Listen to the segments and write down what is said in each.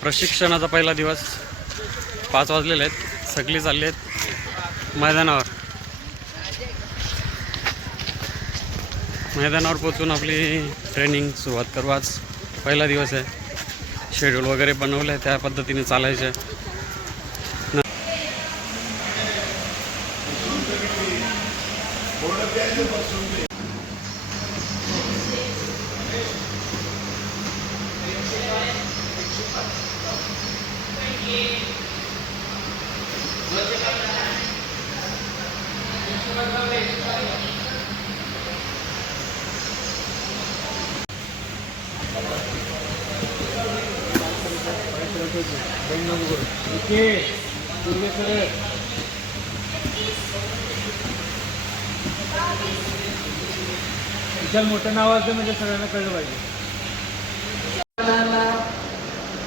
प्रशिक्षणाचा पहिला दिवस 5 वाजलेले आहेत. सगळे चालले आहेत मैदानावर. मैदानावर पोचून आपली ट्रेनिंग सुरुवात करू. आज पहिला दिवस आहे. शेड्यूल वगैरे बनवलं आहे, त्या पद्धतीने चालायचं आहे. विशाल मोठं नाव असतं म्हणजे सगळ्यांना कळलं पाहिजे.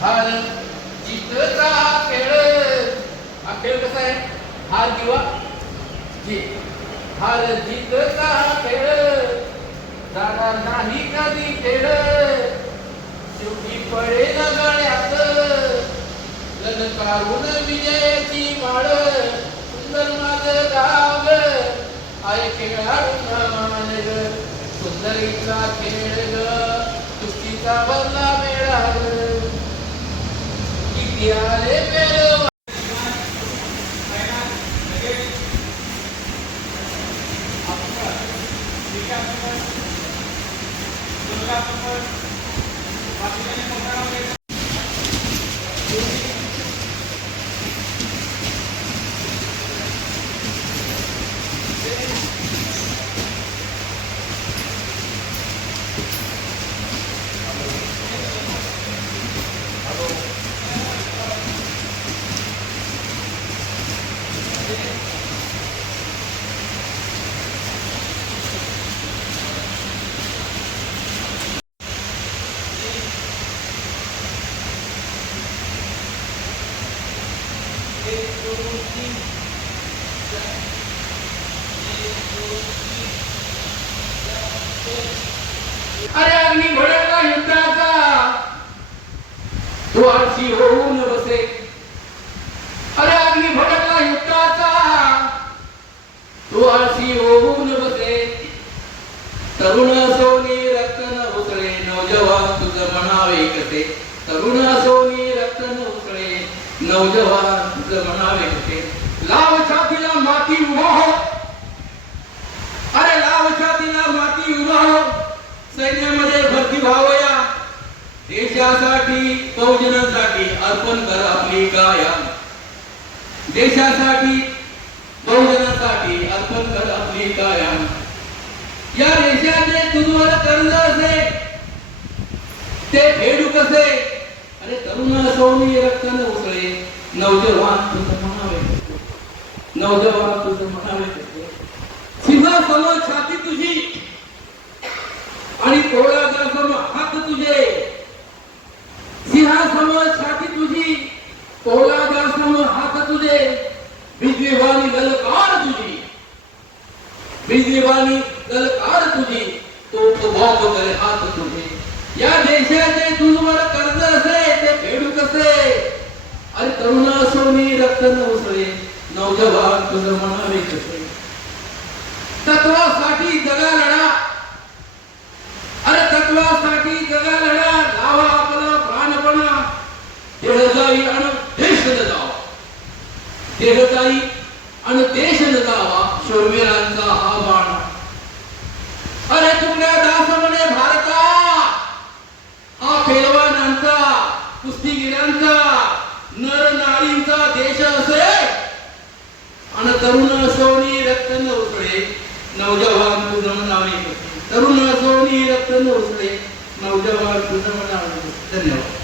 हार जीतचा खेळ. हा खेळ कसा आहे? हार किंवा जीत. हार जीतचा खेळ जाणार नाही कधी खेळ. शेवटी पडेल गळ्यात ललकारून विजयाची माळ. सुंदर माझं गाव आहे खेळाडूंना मान ग. सुंदरीचा खेळ ग, कुस्तीचा बदला मेळा ग. किती आले पेर अरे अग्नी भडकला युद्धाचा तो आळशी होऊन बसे. अरे अग्नी भडकला युद्धाचा तो आळशी होऊन बसे. तरुण सोनी रक्त न उसळे नवजवान तुझं म्हणावे कसे. तरुण सोनी रक्त न उसळे नवजवान तुझं म्हणावे कसे. लाव छातीला माती उभा हो. अरे लाव छातीला माती उभा हो. सैन्यामध्ये भरती व्हावया. देशासाठी बहुजनांसाठी अर्पण कर आपली काया. देशासाठी बहुजनांसाठी अर्पण कर आपली काया. या देशाचे तुझवर कर्ज असे ते फेडू कसे. अरे तरुण सोनी रक्त न उसळे नवजवान तुझं म्हणावे. नवजवान तुझं म्हणावे. सिंहासमोर छाती तुझी आणि पोळागासम हात तुझे. सिंहासमोर छाती तुझी पोळागासम हात तुझे. बिजलीवाणी ललकार तुझी. बिजलीवाणी ललकार तुझी. तो बॉम्ब करे हात तुझे. या देशाचे तुझवर कर्ज असे ते फेडू कसे. अरे तरुण सोनी रक्त न उसळे नवजवान तुझं म्हणावे कसे. तत्वासाठी जगा लढा. अरे तत्वासाठी जगा लढा. लावा आपला प्राणपणा. देह जाई आणि देश न जावा. देह जाई आणि देश न जावा. शूरवीरांचा हा बाण. अरे तुकड्या दास म्हणे भारता. हा पेलवानांचा कुस्तीगिरांचा नर नारींचा देश असे. आणि तरुण सोनी रक्त न उसळे नवजवान तुझं म्हणावे. तरुण सोनी रक्त न उसळे नवजवान तुझं म्हणावे. धन्यवाद.